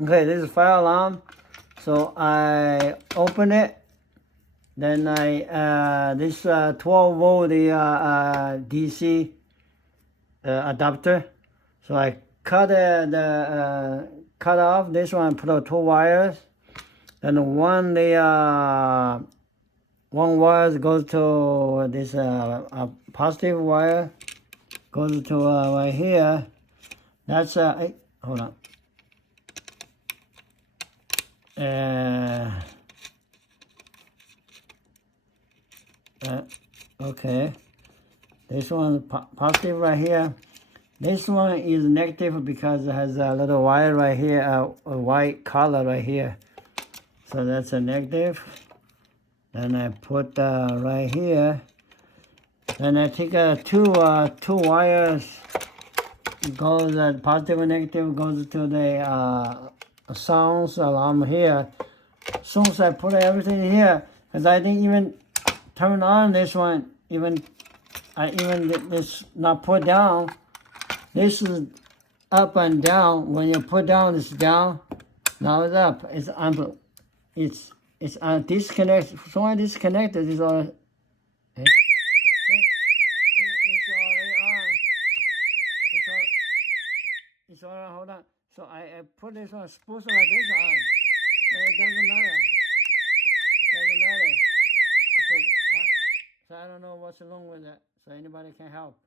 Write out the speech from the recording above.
Okay, this is fire alarm. So I open it. Then I this 12 volt DC adapter. So I cut cut off this one. Put out two wires. Then one wire goes to this positive wire goes to right here. That's hold on. Okay, this one positive right here. This one is negative because it has a little wire right here, a white color right here. So that's a negative. Then I put right here. Then I take two wires. Goes positive and negative goes to the sounds alarm here. As soon as I put everything here, because I didn't even turn on this one, this not put down. This is up and down. When you put down, it's down. Now it's up. It's disconnected. So I disconnected. It's all. It's already on. It's all. Hold on. So I put this one supposed like this on. It doesn't matter. Doesn't matter. So I don't know what's wrong with it. So anybody can help.